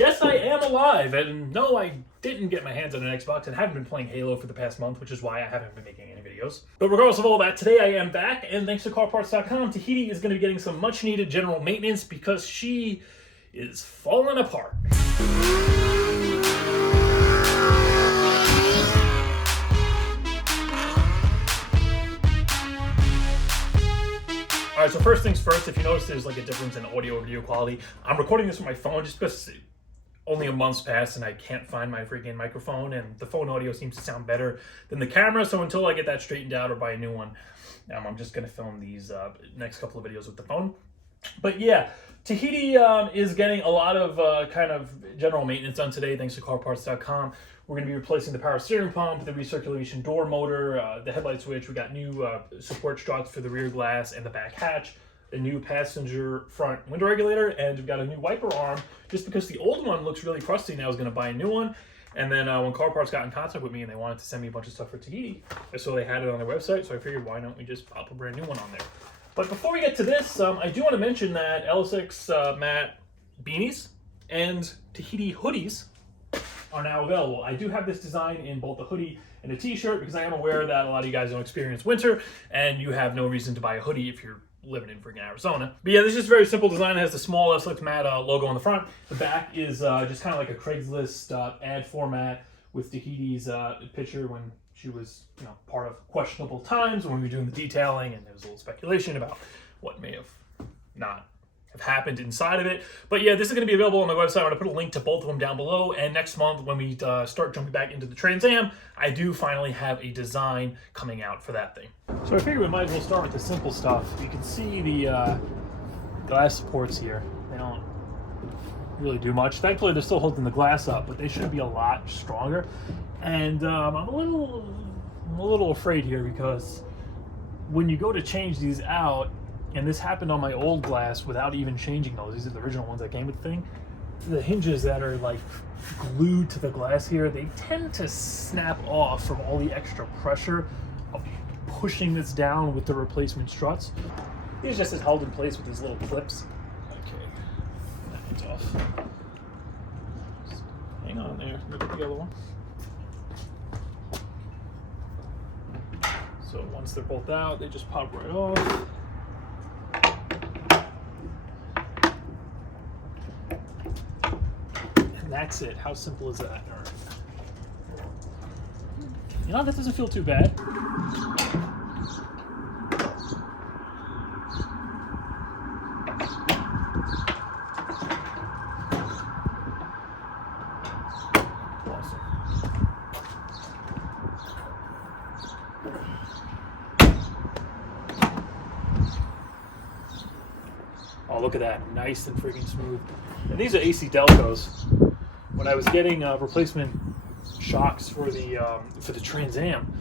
Yes, I am alive, and no, I didn't get my hands on an Xbox and haven't been playing Halo for the past month, which is why I haven't been making any videos. But regardless of all that, today I am back, and thanks to carparts.com, Tahiti is going to be getting some much-needed general maintenance because she is falling apart. Alright, so first things first, if you notice there's like a difference in audio or video quality, I'm recording this with my phone just because only a month's passed and I can't find my freaking microphone, and the phone audio seems to sound better than the camera, so until I get that straightened out or buy a new one, I'm just going to film these next couple of videos with the phone. But yeah, Tahiti is getting a lot of kind of general maintenance done today thanks to carparts.com. We're going to be replacing the power steering pump, the recirculation door motor, the headlight switch. We got new support struts for the rear glass and the back hatch, a new passenger front window regulator, and we've got a new wiper arm just because the old one looks really crusty and I was going to buy a new one. And then when Car Parts got in contact with me and they wanted to send me a bunch of stuff for Tahiti, so they had it on their website, so I figured why don't we just pop a brand new one on there. But before we get to this, I do want to mention that L6 matte beanies and Tahiti hoodies are now available. I do have this design in both a hoodie and a t-shirt because I am aware that a lot of you guys don't experience winter and you have no reason to buy a hoodie if you're living in freaking Arizona. But yeah, this is a very simple design. It has the small L6 matte logo on the front. The back is just kind of like a Craigslist ad format with Tahiti's picture when she was, part of questionable times when we were doing the detailing, and there was a little speculation about what may have not have happened inside of it. But yeah, this is going to be available on my website. I'm going to put a link to both of them down below. And next month, when we start jumping back into the Trans Am, I do finally have a design coming out for that thing. So I figured we might as well start with the simple stuff. You can see the glass supports here. They don't really do much. Thankfully, they're still holding the glass up, but they should be a lot stronger. And I'm a little afraid here because when you go to change these out, and this happened on my old glass without even changing those. These are the original ones that came with the thing. The hinges that are like glued to the glass here, they tend to snap off from all the extra pressure of pushing this down with the replacement struts. These just held in place with these little clips. Okay, that one's off. Just hang on there, look at the other one. So once they're both out, they just pop right off. That's it. How simple is that? That doesn't feel too bad. Awesome. Oh, look at that. Nice and freaking smooth. And these are AC Delcos. When I was getting replacement shocks for the Trans Am,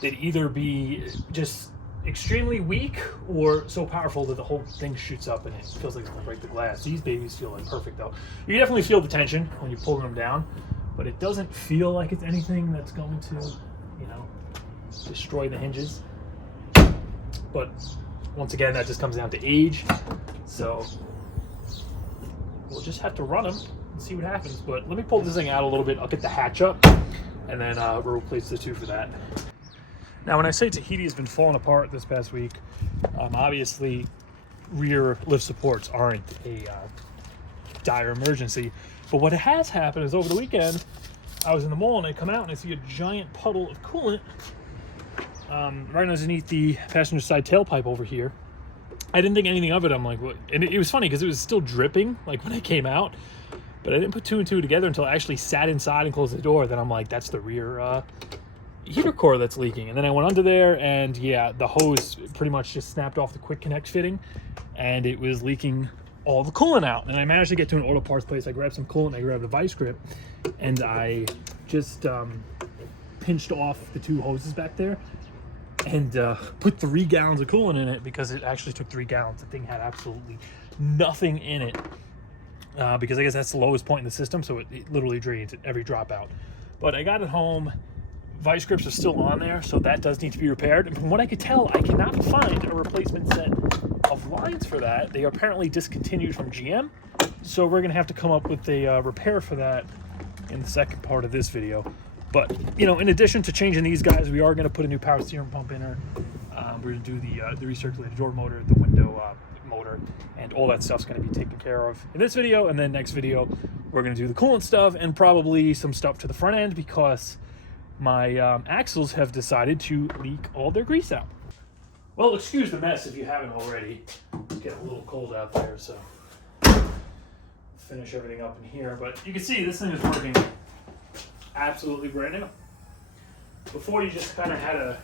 they'd either be just extremely weak or so powerful that the whole thing shoots up and it feels like it's gonna break the glass. These babies feel like perfect though. You definitely feel the tension when you pull them down, but it doesn't feel like it's anything that's going to, destroy the hinges. But once again, that just comes down to age. So we'll just have to run them and see what happens. But let me pull this thing out a little bit. I'll get the hatch up and then we'll replace the two for that. Now, when I say Tahiti has been falling apart this past week, obviously rear lift supports aren't a dire emergency. But what has happened is over the weekend, I was in the mall and I come out and I see a giant puddle of coolant right underneath the passenger side tailpipe over here. I didn't think anything of it. I'm like, what? And it was funny because it was still dripping like when I came out. But I didn't put two and two together until I actually sat inside and closed the door. Then I'm like, that's the rear heater core that's leaking. And then I went under there and yeah, the hose pretty much just snapped off the quick connect fitting and it was leaking all the coolant out. And I managed to get to an auto parts place. I grabbed some coolant, I grabbed a vice grip, and I just pinched off the two hoses back there and put 3 gallons of coolant in it because it actually took 3 gallons. The thing had absolutely nothing in it. Because I guess that's the lowest point in the system, so it literally drains at every dropout. But I got it home. Vice grips are still on there, so that does need to be repaired. And from what I could tell, I cannot find a replacement set of lines for that. They are apparently discontinued from GM, So we're gonna have to come up with a repair for that in the second part of this video. But you know, in addition to changing these guys, we are gonna put a new power steering pump in her. We're gonna do the recirculated door motor, the window motor, and all that stuff's gonna be taken care of in this video. And then next video, we're gonna do the coolant stuff and probably some stuff to the front end because my axles have decided to leak all their grease out. Well, excuse the mess if you haven't already. It's getting a little cold out there, so finish everything up in here. But you can see this thing is working absolutely brand new. Before, you just kind of had to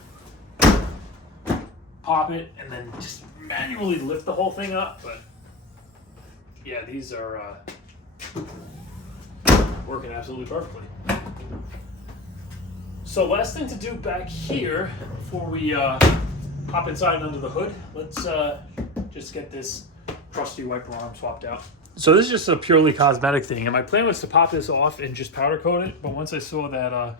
pop it and then just manually lift the whole thing up. But yeah, these are working absolutely perfectly. So last thing to do back here before we hop inside and under the hood, let's just get this trusty wiper arm swapped out. So this is just a purely cosmetic thing, and my plan was to pop this off and just powder coat it, but once I saw that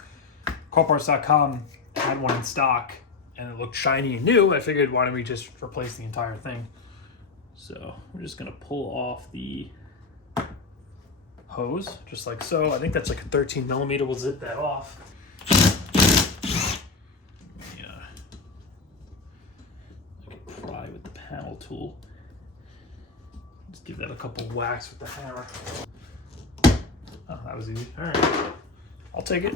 carparts.com had one in stock and it looked shiny and new, I figured why don't we just replace the entire thing. So I'm just gonna pull off the hose, just like so. I think that's like a 13 millimeter, we'll zip that off. Yeah, I can pry with the panel tool. Just give that a couple whacks with the hammer. Oh, that was easy. All right, I'll take it.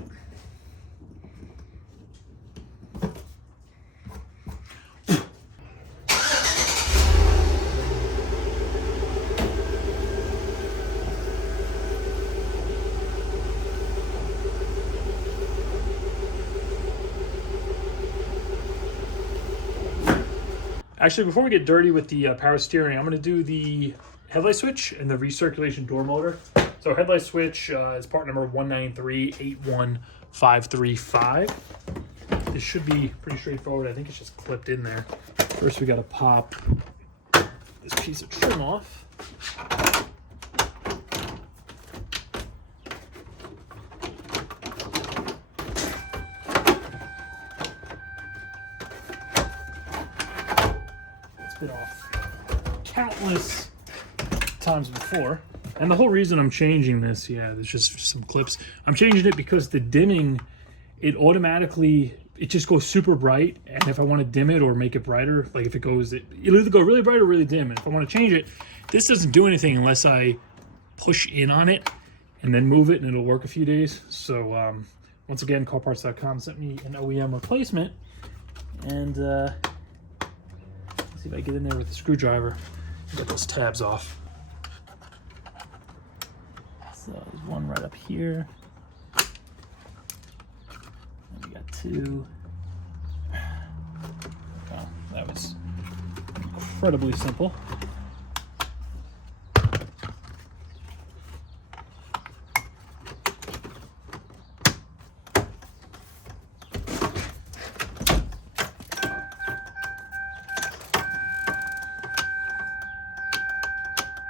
Actually, before we get dirty with the power steering, I'm going to do the headlight switch and the recirculation door motor. So headlight switch is part number 193-81535. This should be pretty straightforward. I think it's just clipped in there. First, we got to pop this piece of trim off. Been off countless times before, and the whole reason I'm changing this, yeah, there's just some clips. I'm changing it because the dimming, it just goes super bright, and if I want to dim it or make it brighter, like if it goes, it'll either go really bright or really dim. And if I want to change it, this doesn't do anything unless I push in on it and then move it, and it'll work a few days. So once again, carparts.com sent me an OEM replacement, and see if I get in there with the screwdriver and get those tabs off. So there's one right up here. And we got two. Oh, that was incredibly simple.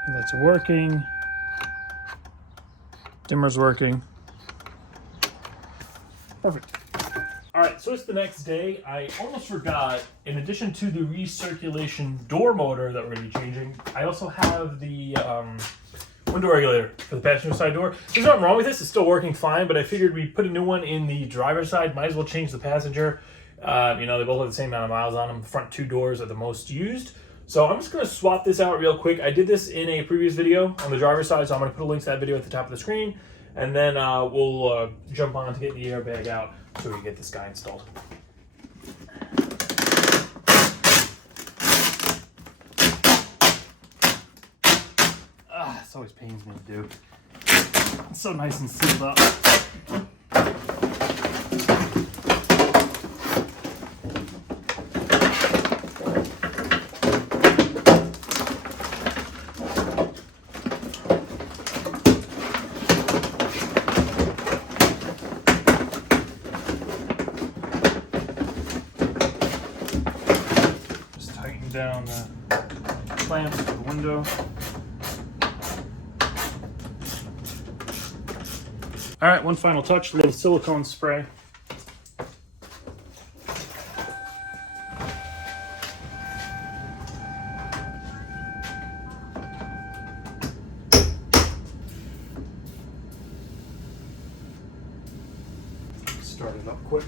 That's working. Dimmer's working. Perfect. All right, so it's the next day. I almost forgot, in addition to the recirculation door motor that we're going to be changing, I also have the window regulator for the passenger side door. There's nothing wrong with this. It's still working fine, but I figured we'd put a new one in the driver's side. Might as well change the passenger. You know, they both have the same amount of miles on them. The front two doors are the most used. So I'm just going to swap this out real quick. I did this in a previous video on the driver's side, so I'm going to put a link to that video at the top of the screen. And then we'll jump on to get the airbag out so we can get this guy installed. This always pains me to do. It's so nice and sealed up. Down the clamps for the window. All right, one final touch, a little silicone spray. start it up quick.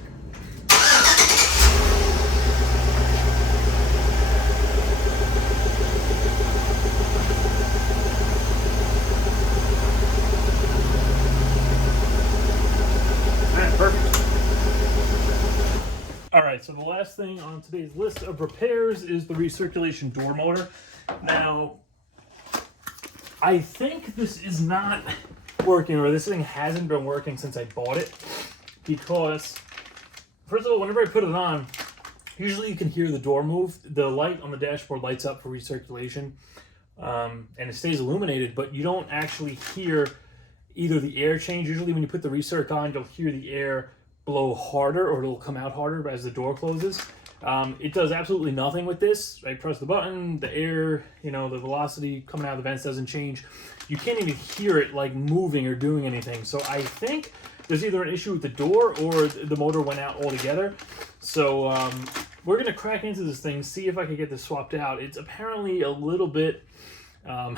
Perfect. All right, so the last thing on today's list of repairs is the recirculation door motor. Now, I think this is not working, or this thing hasn't been working since I bought it, because first of all, whenever I put it on, usually you can hear the door move. The light on the dashboard lights up for recirculation, and it stays illuminated, but you don't actually hear either the air change. Usually when you put the recirc on, you'll hear the air blow harder, or it'll come out harder as the door closes. It does absolutely nothing with this. I press the button, the air, the velocity coming out of the vents doesn't change. You can't even hear it like moving or doing anything. So I think there's either an issue with the door or the motor went out altogether. So we're gonna crack into this thing, see if I can get this swapped out. It's apparently a little bit of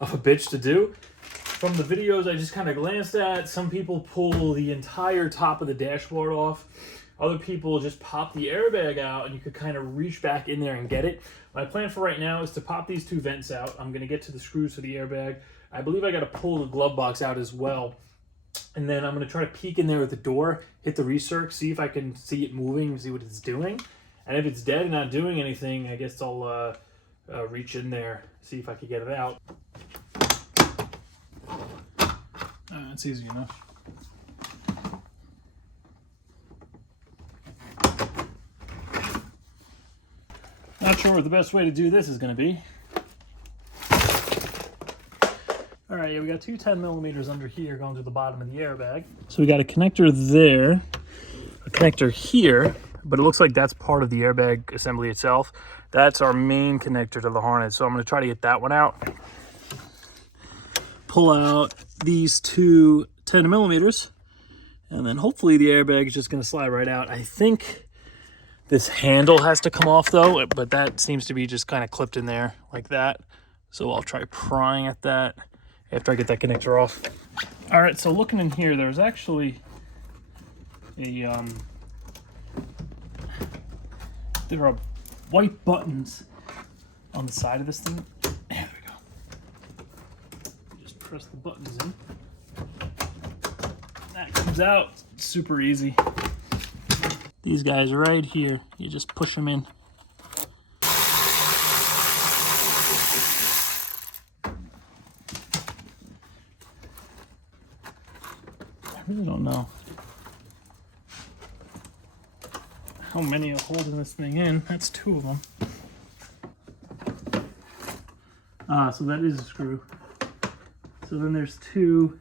a bitch to do. From the videos I just kind of glanced at, some people pull the entire top of the dashboard off. Other people just pop the airbag out, and you could kind of reach back in there and get it. My plan for right now is to pop these two vents out. I'm going to get to the screws for the airbag. I believe I got to pull the glove box out as well. And then I'm going to try to peek in there at the door, hit the recirc, see if I can see it moving, see what it's doing. And if it's dead and not doing anything, I guess I'll reach in there, see if I can get it out. It's easy enough. Not sure what the best way to do this is going to be. All right, yeah, we got two 10mm under here going to the bottom of the airbag. So we got a connector there, a connector here, but it looks like that's part of the airbag assembly itself. That's our main connector to the harness. So I'm going to try to get that one out. Pull out these two 10mm, and then hopefully the airbag is just going to slide right out. I think this handle has to come off though, but that seems to be just kind of clipped in there like that. So I'll try prying at that after I get that connector off. All right, so looking in here, there's actually a there are white buttons on the side of this thing. There we go. Just press the buttons in. That comes out super easy. These guys right here, you just push them in. I really don't know how many are holding this thing in. That's two of them. So that is a screw. So then there's two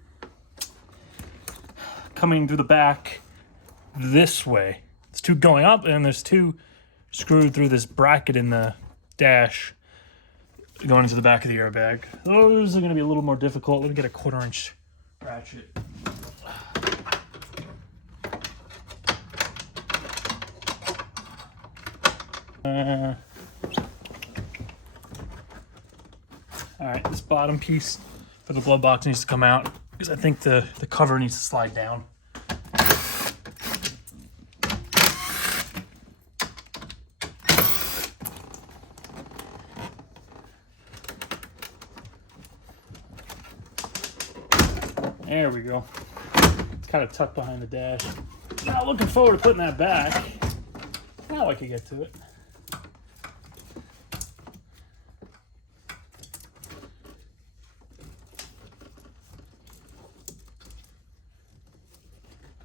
coming through the back this way. There's two going up, and there's two screwed through this bracket in the dash going into the back of the airbag. Those are going to be a little more difficult. Let me get a 1/4-inch ratchet. All right, this bottom piece for the glove box needs to come out because I think the cover needs to slide down. There we go. It's kind of tucked behind the dash. Now looking forward to putting that back. Now I can get to it.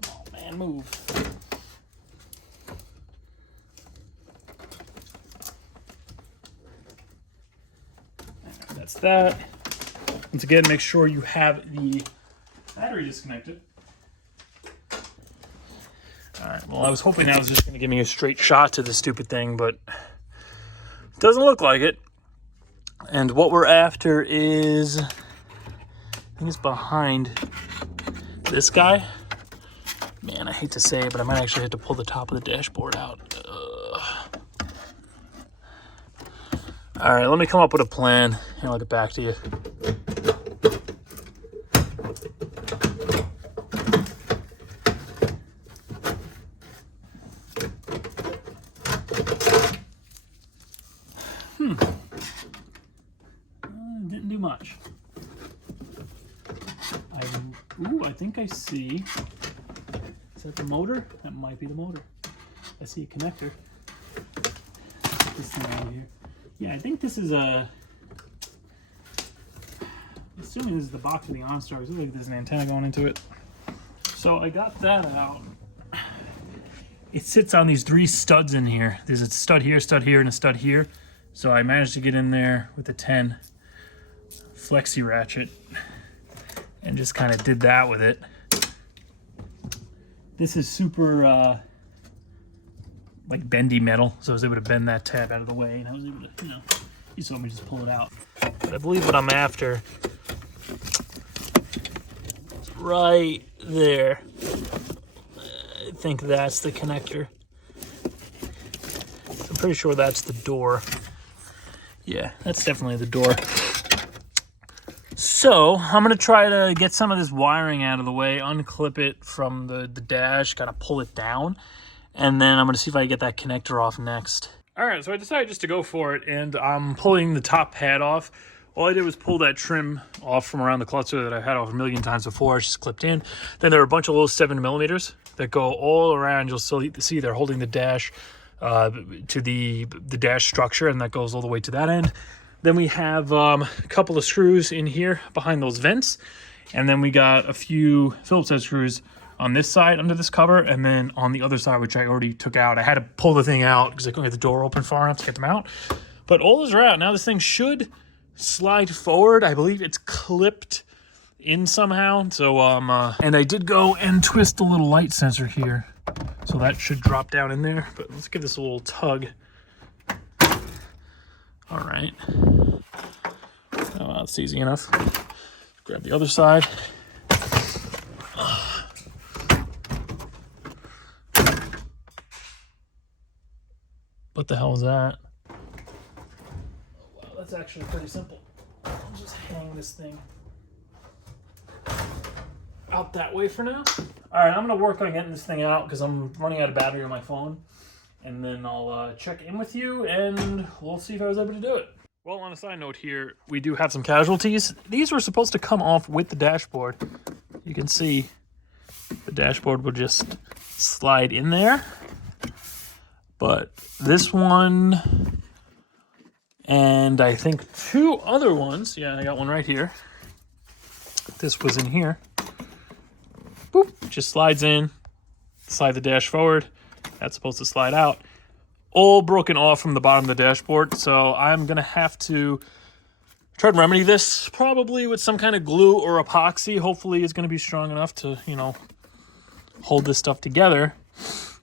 Come on, man, move. That's that. Once again, make sure you have the battery disconnected. All right, well, I was hoping that was just going to give me a straight shot to the stupid thing, but it doesn't look like it. And what we're after is, I think it's behind this guy. Man, I hate to say it, but I might actually have to pull the top of the dashboard out. All right, let me come up with a plan, and I'll get back to you. Ooh, I think I see. Is that the motor? That might be the motor. I see a connector. Put this thing out of here. Yeah, I think this is a... Assuming this is the box of the OnStar. It looks like there's an antenna going into it. So I got that out. It sits on these 3 studs in here. There's a stud here, and a stud here. So I managed to get in there with a 10 flexi ratchet and just kind of did that with it. This is super like bendy metal, so I was able to bend that tab out of the way, and I was able to, you know, you saw me just pull it out. But I believe what I'm after is right there. I think that's the connector. I'm pretty sure that's the door. Yeah, that's definitely the door. So I'm gonna try to get some of this wiring out of the way, unclip it from the dash, kind of pull it down, and then I'm gonna see if I can get that connector off next. All right, so I decided just to go for it, and I'm pulling the top pad off. All I did was pull that trim off from around the clutcher that I've had off a million times before. It's just clipped in. Then there are a bunch of little 7mm that go all around. You'll still see they're holding the dash to the dash structure, and that goes all the way to that end. Then we have a couple of screws in here behind those vents, and then we got a few Phillips head screws on this side under this cover, and then on the other side, which I already took out. I had to pull the thing out because I couldn't get the door open far enough to get them out. But all those are out. Now this thing should slide forward. I believe it's clipped in somehow. So and I did go and twist the little light sensor here, so that should drop down in there. But let's give this a little tug. All right. Oh, that's easy enough. Grab the other side. What the hell is that? Oh, wow, that's actually pretty simple. I'll just hang this thing out that way for now. All right, I'm gonna work on getting this thing out because I'm running out of battery on my phone. And then I'll check in with you, and we'll see if I was able to do it. Well, on a side note here, we do have some casualties. These were supposed to come off with the dashboard. You can see the dashboard will just slide in there. But this one, and I think 2 other ones. Yeah, I got one right here. This was in here. Boop, just slides in, slide the dash forward. That's supposed to slide out. All broken off from the bottom of the dashboard. So I'm going to have to try to remedy this probably with some kind of glue or epoxy. Hopefully it's going to be strong enough to, you know, hold this stuff together.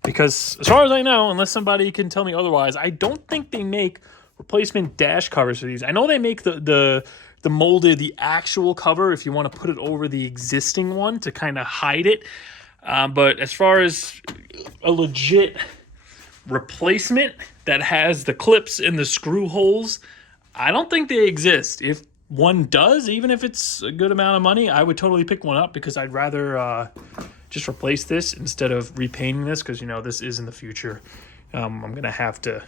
Because as far as I know, unless somebody can tell me otherwise, I don't think they make replacement dash covers for these. I know they make the molded, the actual cover if you want to put it over the existing one to kind of hide it. But as far as a legit replacement that has the clips and the screw holes, I don't think they exist. If one does, even if it's a good amount of money, I would totally pick one up because I'd rather just replace this instead of repainting this because, you know, this is in the future. I'm going to have to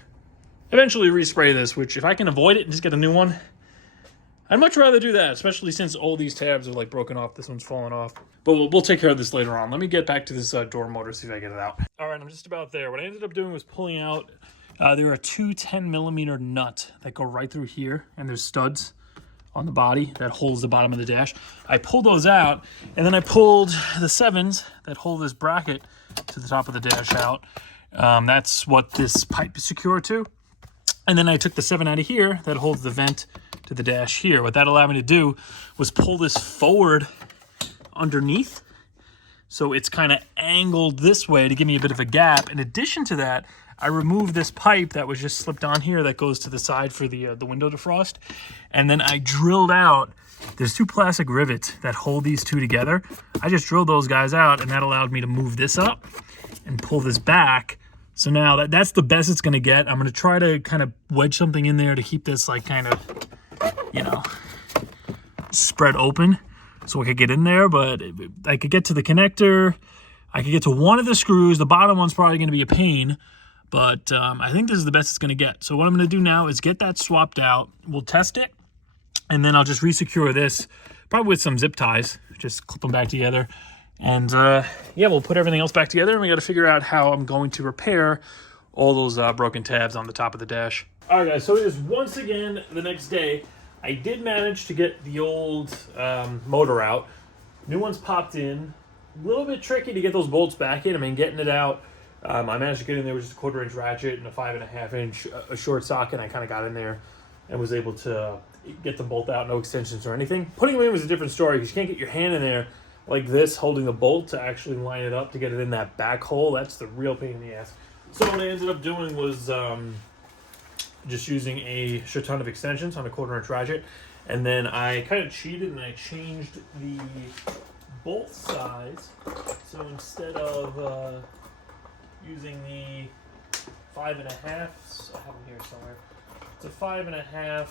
eventually respray this, which if I can avoid it and just get a new one, I'd much rather do that, especially since all these tabs are like broken off. This one's falling off. But we'll take care of this later on. Let me get back to this door motor, see if I get it out. All right, I'm just about there. What I ended up doing was pulling out, there are 2 10mm nuts that go right through here, and there's studs on the body that holds the bottom of the dash. I pulled those out, and then I pulled the 7s that hold this bracket to the top of the dash out. That's what this pipe is secured to. And then I took the 7 out of here that holds the vent to the dash here. What that allowed me to do was pull this forward underneath, so it's kind of angled this way to give me a bit of a gap. In addition to that, I removed this pipe that was just slipped on here that goes to the side for the window defrost, and then I drilled out, there's 2 plastic rivets that hold these 2 together. I just drilled those guys out, and that allowed me to move this up and pull this back. So now that's the best it's gonna get. I'm gonna try to kind of wedge something in there to keep this like kind of, you know, spread open so I could get in there, but I could get to the connector. I could get to one of the screws. The bottom one's probably gonna be a pain, but I think this is the best it's gonna get. So what I'm gonna do now is get that swapped out. We'll test it, and then I'll just resecure this probably with some zip ties. Just clip them back together. And yeah, we'll put everything else back together, and we got to figure out how I'm going to repair all those broken tabs on the top of the dash. All right, guys, so it is once again the next day. I did manage to get the old motor out. New one's popped in. A little bit tricky to get those bolts back in. I mean, getting it out, I managed to get in there with just a 1/4-inch ratchet and a 5.5-inch a short socket. I kind of got in there and was able to get the bolt out, no extensions or anything. Putting them in was a different story because you can't get your hand in there like this, holding the bolt to actually line it up to get it in that back hole. That's the real pain in the ass. So what I ended up doing was just using a shit ton of extensions on a 1/4-inch ratchet. And then I kind of cheated and I changed the bolt size. So instead of using the 5.5, I have them here somewhere. It's a 5.5,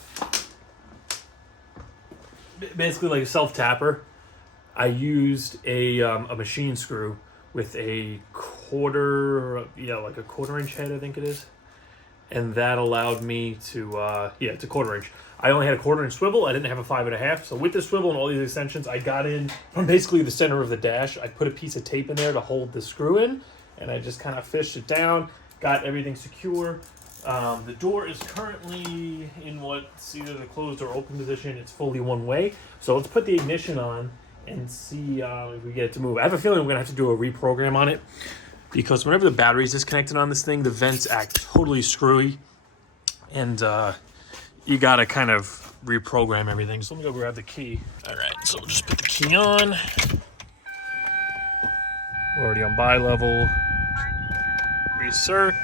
basically like a self tapper. I used a machine screw with a like a 1/4-inch head, I think it is. And that allowed me to, it's a 1/4-inch. I only had a 1/4-inch swivel. I didn't have a 5.5. So with the swivel and all these extensions, I got in from basically the center of the dash. I put a piece of tape in there to hold the screw in, and I just kind of fished it down, got everything secure. The door is currently in what's either the closed or open position. It's fully one way. So let's put the ignition on and see if we get it to move. I have a feeling we're going to have to do a reprogram on it, because whenever the battery is disconnected on this thing, the vents act totally screwy, and you got to kind of reprogram everything. So let me go grab the key. All right, so we'll just put the key on. We're already on bi-level. Recirc.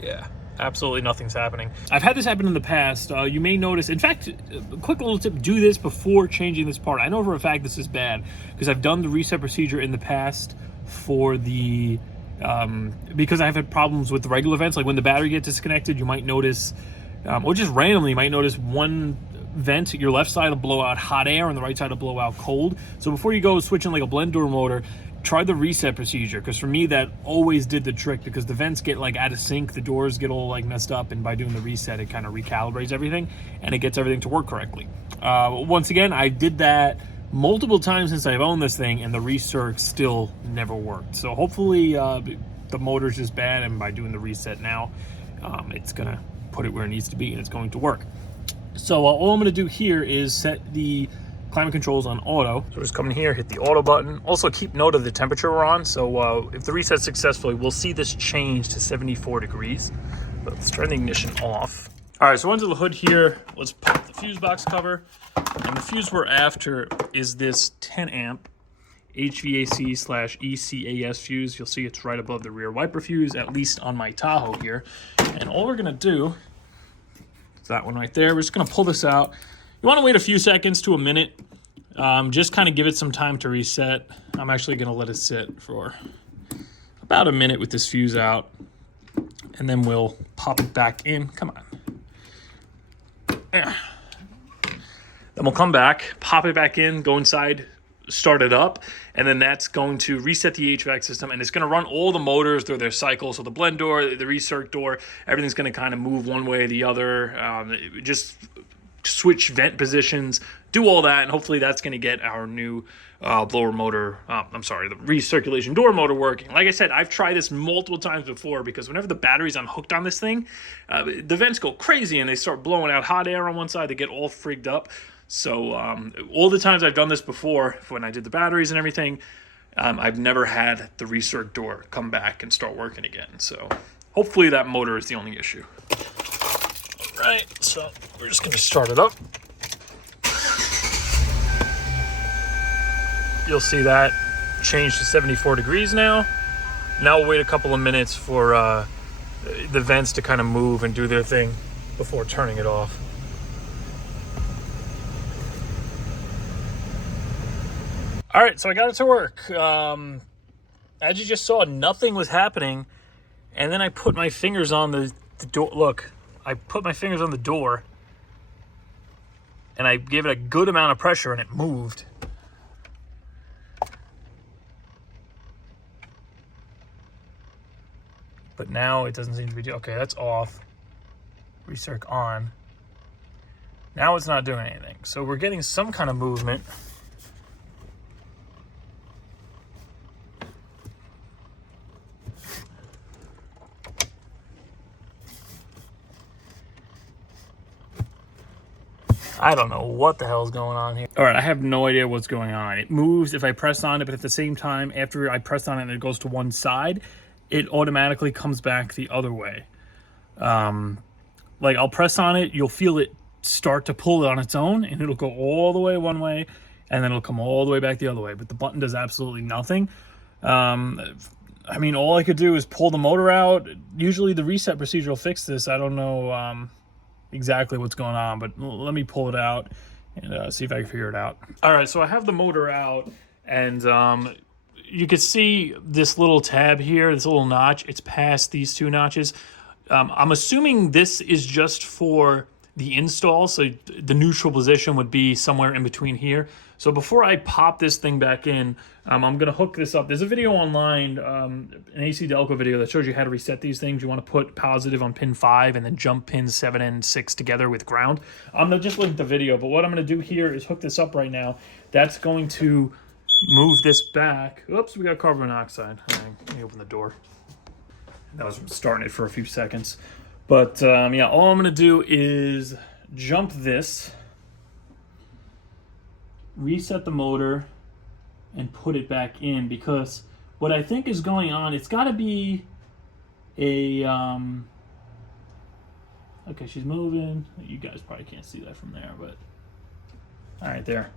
Yeah, absolutely nothing's happening. I've had this happen in the past. You may notice, in fact, a quick little tip, do this before changing this part. I know for a fact this is bad because I've done the reset procedure in the past for the, because I've had problems with the regular vents. Like when the battery gets disconnected, you might notice, or just randomly, you might notice one vent, your left side will blow out hot air and the right side will blow out cold. So before you go switching like a blend door motor, try the reset procedure, because for me that always did the trick, because the vents get like out of sync, the doors get all like messed up, and by doing the reset it kind of recalibrates everything and it gets everything to work correctly. Once again, I did that multiple times since I've owned this thing, and the Recirc still never worked. So hopefully the motor's just bad, and by doing the reset now, it's gonna put it where it needs to be and it's going to work. So all I'm gonna do here is set the climate controls on auto. So just come in here, hit the auto button. Also keep note of the temperature we're on. So if the reset's successfully, we'll see this change to 74 degrees. But let's turn the ignition off. All right, so under the hood here, let's pop the fuse box cover. And the fuse we're after is this 10 amp HVAC/ECAS fuse. You'll see it's right above the rear wiper fuse, at least on my Tahoe here. And all we're gonna do is that one right there. We're just gonna pull this out. You wanna wait a few seconds to a minute. Just kind of give it some time to reset. I'm actually gonna let it sit for about a minute with this fuse out, and then we'll pop it back in. Come on. There. Then we'll come back, pop it back in, go inside, start it up, and then that's going to reset the HVAC system, and it's going to run all the motors through their cycle. So the blend door, the Recirc door, everything's going to kind of move one way or the other. Just switch vent positions, do all that, and hopefully that's going to get our new blower motor, the recirculation door motor working. Like I said, I've tried this multiple times before, because whenever the battery's unhooked on this thing, the vents go crazy and they start blowing out hot air on one side. They get all frigged up. So all the times I've done this before, when I did the batteries and everything, I've never had the Recirc door come back and start working again. So hopefully that motor is the only issue. All right, so we're just gonna start it up. You'll see that change to 74 degrees now. Now we'll wait a couple of minutes for the vents to kind of move and do their thing before turning it off. All right, so I got it to work. As you just saw, nothing was happening. And then I put my fingers on the door. Look, I put my fingers on the door and I gave it a good amount of pressure and it moved. But now it doesn't seem to be, okay, that's off. Recirc on. Now it's not doing anything. So we're getting some kind of movement. I don't know what the hell is going on here. All right, I have no idea what's going on. It moves if I press on it, but at the same time, after I press on it and it goes to one side, it automatically comes back the other way. Like I'll press on it, you'll feel it start to pull it on its own, and it'll go all the way one way, and then it'll come all the way back the other way. But the button does absolutely nothing. I mean, all I could do is pull the motor out. Usually the reset procedure will fix this. I don't know exactly what's going on, but let me pull it out and see if I can figure it out. All right, so I have the motor out, and you can see this little tab here, this little notch. It's past these two notches. I'm assuming this is just for the install, so the neutral position would be somewhere in between here. So before I pop this thing back in, I'm going to hook this up. There's a video online, an AC Delco video that shows you how to reset these things. You want to put positive on pin 5 and then jump pins 7 and 6 together with ground. I'm going to just link the video, but what I'm going to do here is hook this up right now. That's going to move this back. Oops, we got carbon monoxide. All right, let me open the door. That was starting it for a few seconds. But yeah, all I'm going to do is jump this, reset the motor, and put it back in, because what I think is going on, it's got to be a... okay, she's moving. You guys probably can't see that from there, but... All right, there.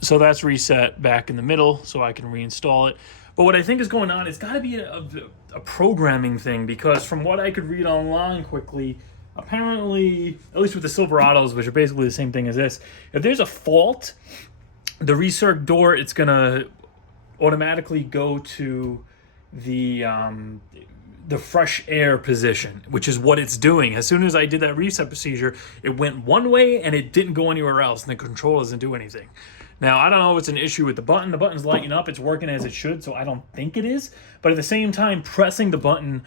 So that's reset back in the middle, so I can reinstall it. But what I think is going on, it's got to be a programming thing, because from what I could read online quickly, apparently, at least with the Silverados, which are basically the same thing as this, if there's a fault, the recirc door, it's going to automatically go to the fresh air position, which is what it's doing. As soon as I did that reset procedure, it went one way and it didn't go anywhere else, and the control doesn't do anything. Now, I don't know if it's an issue with the button. The button's lighting up. It's working as it should, so I don't think it is. But at the same time, pressing the button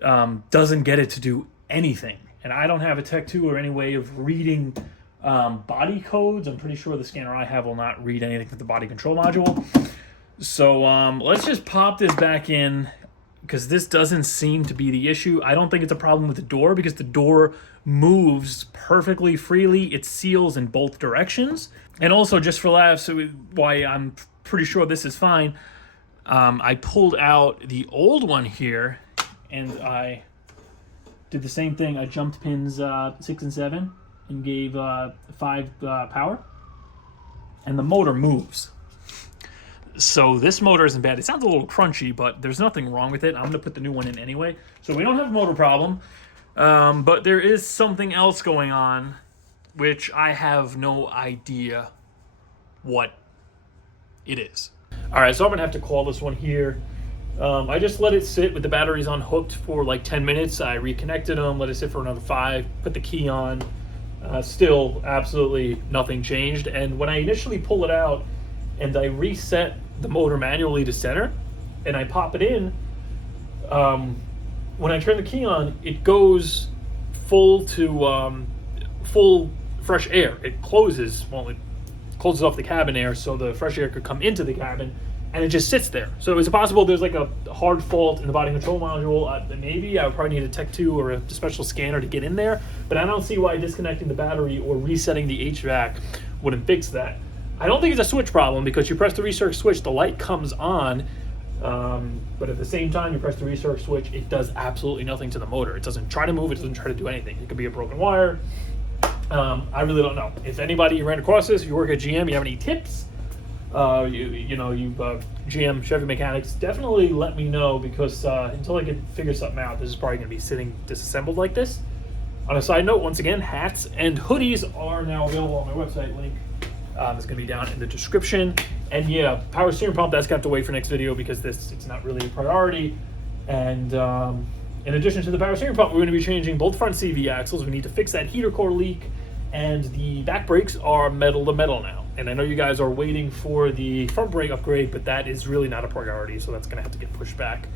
doesn't get it to do anything. And I don't have a Tech 2 or any way of reading body codes. I'm pretty sure the scanner I have will not read anything with the body control module. So let's just pop this back in, because this doesn't seem to be the issue. I don't think it's a problem with the door, because the door moves perfectly freely. It seals in both directions. And also, just for laughs, why I'm pretty sure this is fine, I pulled out the old one here, and I did the same thing. I jumped pins 6 and 7 and gave 5 power, and the motor moves. So this motor isn't bad. It sounds a little crunchy, but there's nothing wrong with it. I'm going to put the new one in anyway. So we don't have a motor problem, but there is something else going on, which I have no idea what it is. All right, so I'm going to have to call this one here. I just let it sit with the batteries unhooked for like 10 minutes. I reconnected them, let it sit for another 5, put the key on. Still, absolutely nothing changed. And when I initially pull it out and I reset the motor manually to center and I pop it in, when I turn the key on, it goes full to full fresh air. It closes, well, it closes off the cabin air so the fresh air could come into the cabin, and it just sits there. So it's possible there's like a hard fault in the body control module. Maybe I would probably need a Tech 2 or a special scanner to get in there, but I don't see why disconnecting the battery or resetting the HVAC wouldn't fix that. I don't think it's a switch problem, because you press the recirc switch, the light comes on, but at the same time you press the recirc switch, it does absolutely nothing to the motor. It doesn't try to move, it doesn't try to do anything. It could be a broken wire. I really don't know. If anybody ran across this, if you work at GM, you have any tips, GM Chevy mechanics, definitely let me know, because until I can figure something out, this is probably going to be sitting disassembled like this. On a side note, once again, hats and hoodies are now available on my website. Link is going to be down in the description. And yeah, power steering pump, that's got to wait for next video, because it's not really a priority. And in addition to the power steering pump, we're going to be changing both front CV axles. We need to fix that heater core leak, and the back brakes are metal to metal now. And I know you guys are waiting for the front brake upgrade, but that is really not a priority, so that's going to have to get pushed back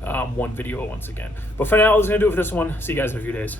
one video once again. But for now, that's going to do it for this one. See you guys in a few days.